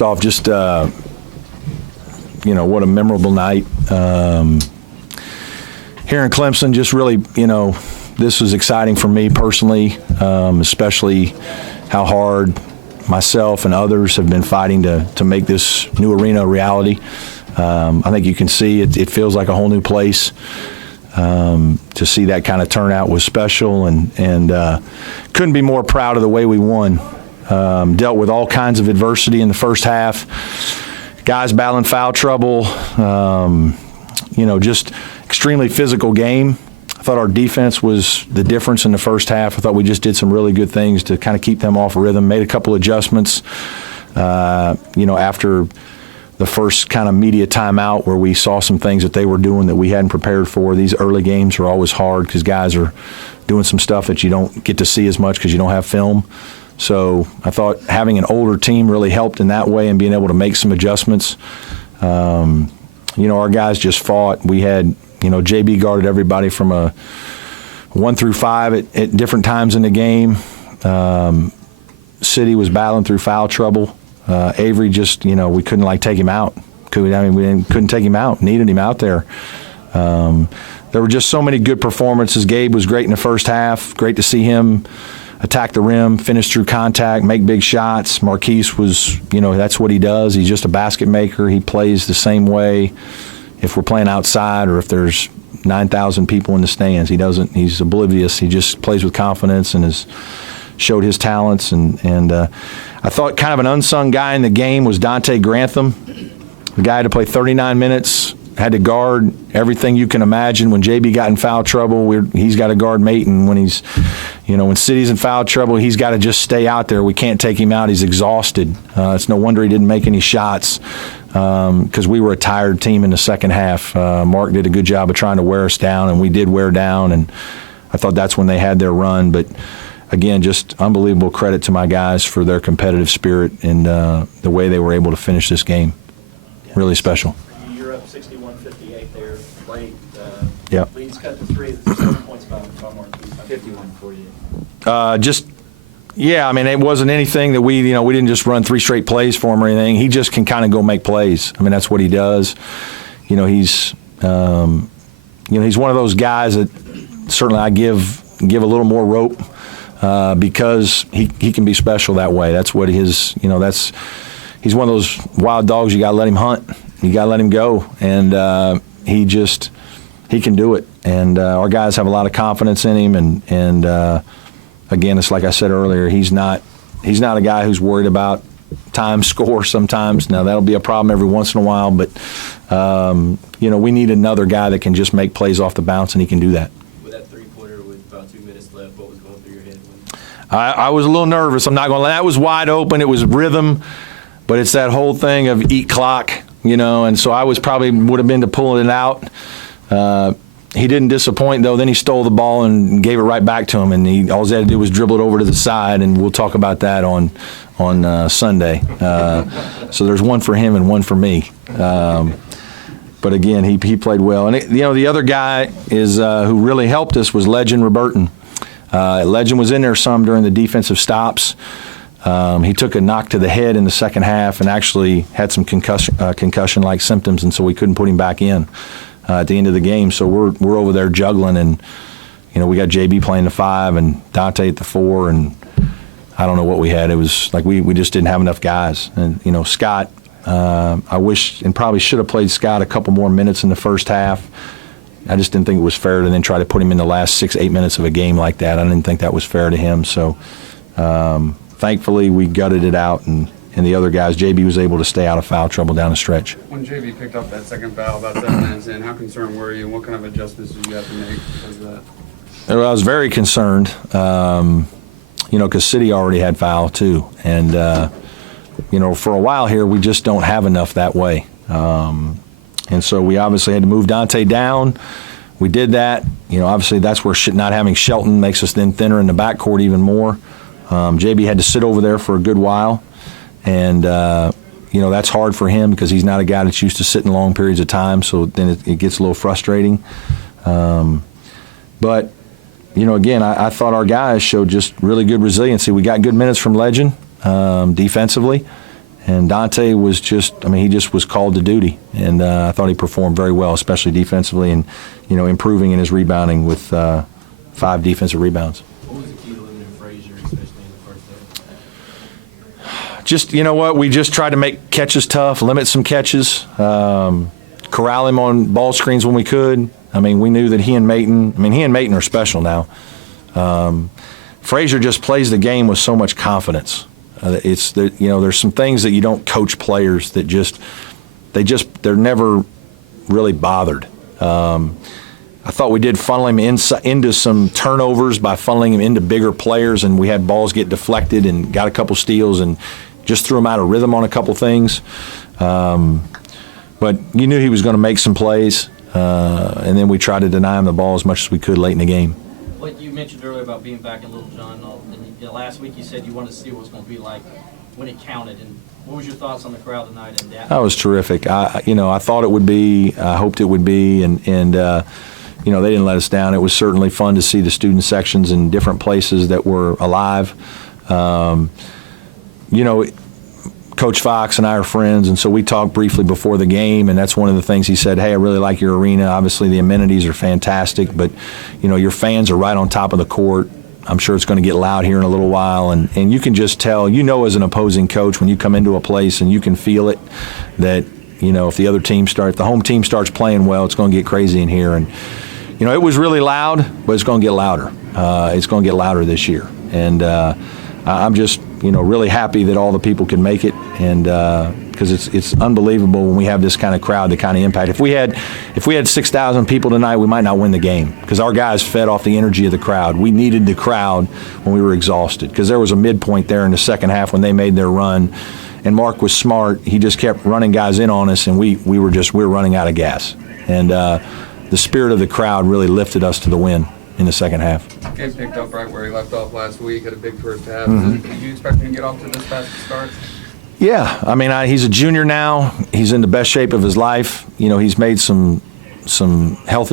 Off, just what a memorable night here in Clemson. Just really, this was exciting for me personally, especially how hard myself and others have been fighting to make this new arena a reality. I think you can see it feels like a whole new place. To see that kind of turnout was special, and couldn't be more proud of the way we won. Dealt with all kinds of adversity in the first half. Guys battling foul trouble. Just extremely physical game. I thought our defense was the difference in the first half. I thought we just did some really good things to kind of keep them off rhythm. Made a couple adjustments, after the first kind of media timeout where we saw some things that they were doing that we hadn't prepared for. These early games are always hard because guys are doing some stuff that you don't get to see as much because you don't have film. So I thought having an older team really helped in that way and being able to make some adjustments. Our guys just fought. We had, JB guarded everybody from a 1 through 5 at different times in the game. City was battling through foul trouble. Avery just, we couldn't take him out. We couldn't take him out. Needed him out there. There were just so many good performances. Gabe was great in the first half. Great to see him attack the rim, finish through contact, make big shots. Marquise was, that's what he does. He's just a basket maker. He plays the same way if we're playing outside or if there's 9,000 people in the stands. He's oblivious. He just plays with confidence and has showed his talents. And I thought kind of an unsung guy in the game was Dante Grantham, the guy to play 39 minutes, had to guard everything you can imagine. When JB got in foul trouble, he's got to guard Mayton. When he's, when City's in foul trouble, he's got to just stay out there. We can't take him out. He's exhausted. It's no wonder he didn't make any shots because we were a tired team in the second half. Mark did a good job of trying to wear us down, and we did wear down, and I thought that's when they had their run. But, again, just unbelievable credit to my guys for their competitive spirit and the way they were able to finish this game. Really special. 61-58 there, late. Yep. Leeds cut to 3. There's 7 points by Marquise. 51 for you. It wasn't anything that we didn't just run 3 straight plays for him or anything. He just can kind of go make plays. That's what he does. He's one of those guys that certainly I give a little more rope because he can be special that way. That's what he's one of those wild dogs. You got to let him hunt. You got to let him go, and he can do it. And our guys have a lot of confidence in him. And again, it's like I said earlier, he's not a guy who's worried about time score sometimes. Now that'll be a problem every once in a while, but we need another guy that can just make plays off the bounce, and he can do that. With that three-pointer with about 2 minutes left, what was going through your head? I was a little nervous. I'm not going to lie. That was wide open. It was rhythm, but it's that whole thing of eat clock. And so I would have been to pulling it out. He didn't disappoint, though. Then he stole the ball and gave it right back to him, and all he had to do was dribble it over to the side, and we'll talk about that on Sunday. So there's one for him and one for me. But again, he played well. And the other guy is who really helped us was Legend Roberton. Legend was in there some during the defensive stops. He took a knock to the head in the second half and actually had some concussion-like symptoms, and so we couldn't put him back in at the end of the game. So we're over there juggling, and we got JB playing the 5 and Dante at the 4, and I don't know what we had. It was like we just didn't have enough guys. And Scott, I wish and probably should have played Scott a couple more minutes in the first half. I just didn't think it was fair to then try to put him in the last 6-8 minutes of a game like that. I didn't think that was fair to him. So. Thankfully, we gutted it out, and the other guys, JB was able to stay out of foul trouble down the stretch. When JB picked up that second foul about 7 minutes in, how concerned were you, and what kind of adjustments did you have to make because of that? Well, I was very concerned, because City already had foul too. And, for a while here, we just don't have enough that way. And so we obviously had to move Dante down. We did that. Obviously that's where not having Shelton makes us then thinner in the backcourt even more. JB had to sit over there for a good while, and that's hard for him because he's not a guy that's used to sitting long periods of time, so then it gets a little frustrating. But again, I thought our guys showed just really good resiliency. We got good minutes from Legend defensively, And Dante was he just was called to duty. And I thought he performed very well, especially defensively and, improving in his rebounding with 5 defensive rebounds. What was the key to limiting Frazier, especially in the first half? Just, we just tried to make catches tough, limit some catches, corral him on ball screens when we could. We knew that he and Mayton are special now. Frazier just plays the game with so much confidence. There's some things that you don't coach players that they're never really bothered. I thought we did funnel him into some turnovers by funneling him into bigger players, and we had balls get deflected and got a couple steals and just threw him out of rhythm on a couple things. But you knew he was going to make some plays, and then we tried to deny him the ball as much as we could late in the game. What you mentioned earlier about being back in Little John, and last week you said you wanted to see what it was going to be like when it counted. And what was your thoughts on the crowd tonight? And that was terrific. I thought it would be. I hoped it would be, and they didn't let us down. It was certainly fun to see the student sections in different places that were alive. Coach Fox and I are friends, and so we talked briefly before the game, and that's one of the things he said, hey, I really like your arena. Obviously, the amenities are fantastic, but, your fans are right on top of the court. I'm sure it's going to get loud here in a little while, and you can just tell, as an opposing coach when you come into a place and you can feel it that, if the home team starts playing well, it's going to get crazy in here. And, it was really loud, but it's going to get louder. It's going to get louder this year. And I'm just, really happy that all the people can make it, and because it's unbelievable when we have this kind of crowd, the kind of impact. If we had 6,000 people tonight, we might not win the game because our guys fed off the energy of the crowd. We needed the crowd when we were exhausted because there was a midpoint there in the second half when they made their run, and Mark was smart. He just kept running guys in on us, and we were running out of gas. And the spirit of the crowd really lifted us to the win in the second half. Game picked up right where he left off last week, had a big first half. Mm-hmm. Did you expect him to get off to this fast a start? Yeah, he's a junior now. He's in the best shape of his life. He's made some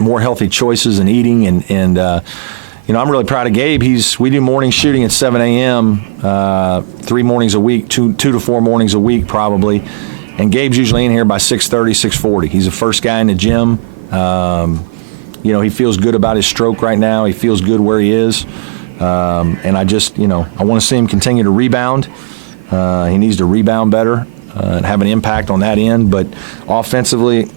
more healthy choices in eating, and I'm really proud of Gabe. We do morning shooting at 7 a.m. 3 mornings a week, 2 to 4 mornings a week probably, and Gabe's usually in here by 6:30, 6:40. He's the first guy in the gym. He feels good about his stroke right now. He feels good where he is. And I just, I want to see him continue to rebound. He needs to rebound better and have an impact on that end. But offensively,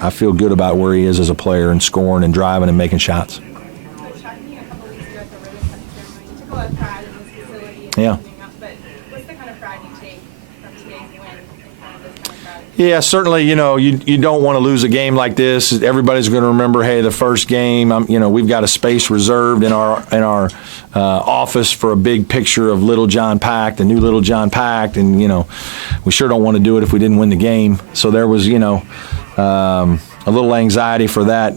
I feel good about where he is as a player and scoring and driving and making shots. Coach, talking to you a couple weeks ago at the ribbon cutting ceremony, you took a lot of pride in this facility and Yeah. everything else, but what's the kind of pride you take from today's win and kind of this kind of pride? Yeah, certainly, you don't want to lose a game like this. Everybody's going to remember, hey, the first game, we've got a space reserved in our office for a big picture of Little John Pact, the new Little John Pact, and, we sure don't want to do it if we didn't win the game. So there was, a little anxiety for that,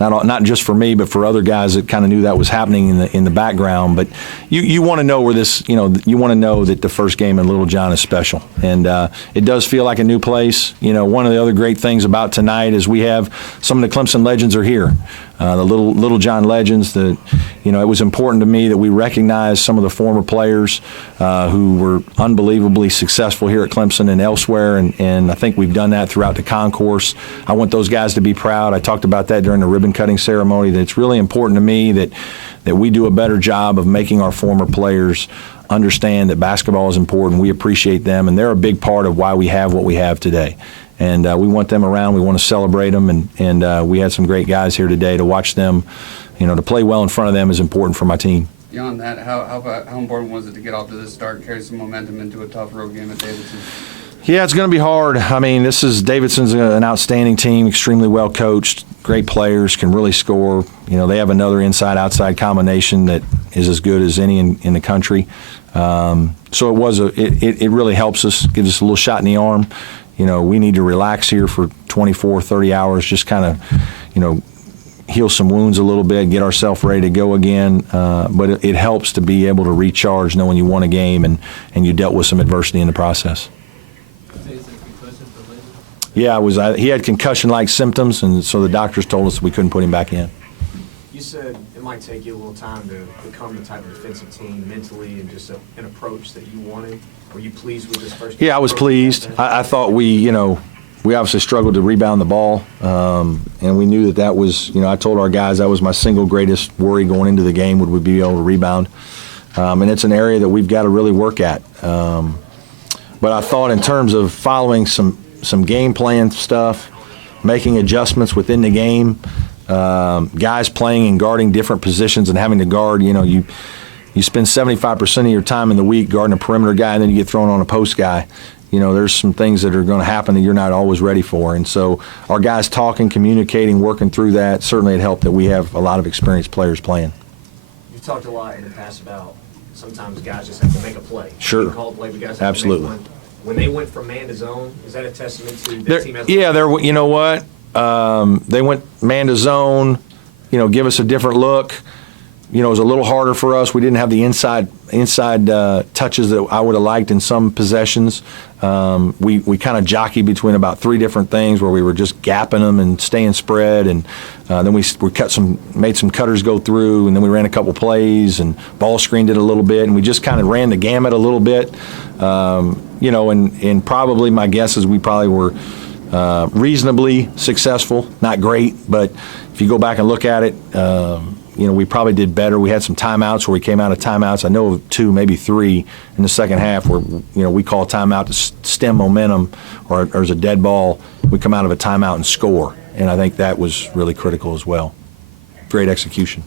not just for me, but for other guys that kind of knew that was happening in the background. But you want to know where this, you want to know that the first game in Little John is special, and it does feel like a new place. One of the other great things about tonight is we have some of the Clemson legends are here. The Little John legends. It was important to me that we recognize some of the former players who were unbelievably successful here at Clemson and elsewhere, and I think we've done that throughout the concourse. I want those guys to be proud. I talked about that during the ribbon cutting ceremony, that it's really important to me that we do a better job of making our former players understand that basketball is important. We appreciate them, and they're a big part of why we have what we have today. And we want them around. We want to celebrate them, and we had some great guys here today. To watch them, to play well in front of them is important for my team. Beyond that, how important was it to get off to this start, carry some momentum into a tough road game at Davidson? Yeah, it's going to be hard. Davidson's an outstanding team, extremely well coached, great players, can really score. They have another inside-outside combination that is as good as any in the country. So it really helps us, gives us a little shot in the arm. We need to relax here for 24, 30 hours, just kind of, heal some wounds a little bit, get ourselves ready to go again. But it helps to be able to recharge knowing you won a game and you dealt with some adversity in the process. Yeah, he had concussion-like symptoms, and so the doctors told us we couldn't put him back in. You said it might take you a little time to become the type of defensive team mentally and just an approach that you wanted. Were you pleased with this first game? Yeah, I was pleased. I thought we obviously struggled to rebound the ball, and we knew that was, I told our guys that was my single greatest worry going into the game, would we be able to rebound. And it's an area that we've got to really work at. But I thought in terms of following some game plan stuff, making adjustments within the game, guys playing and guarding different positions and having to guard, you spend 75% of your time in the week guarding a perimeter guy, and then you get thrown on a post guy. There's some things that are going to happen that you're not always ready for. And so our guys talking, communicating, working through that, certainly it helped that we have a lot of experienced players playing. You've talked a lot in the past about sometimes guys just have to make a play. Sure. You call a play, but guys have Absolutely. to make one. When they went from man to zone, is that a testament to the They're- team has yeah, they're, you know what? They went man to zone, give us a different look. It was a little harder for us. We didn't have the inside touches that I would have liked in some possessions. We kind of jockeyed between about three different things where we were just gapping them and staying spread, and then we made some cutters go through, and then we ran a couple plays and ball screened it a little bit, and we just kind of ran the gamut a little bit. And probably my guess is we probably were reasonably successful, not great, but if you go back and look at it, we probably did better. We had some timeouts where we came out of timeouts. I know of 2, maybe 3 in the second half where, we call timeout to stem momentum, or there's a dead ball. We come out of a timeout and score, and I think that was really critical as well. Great execution.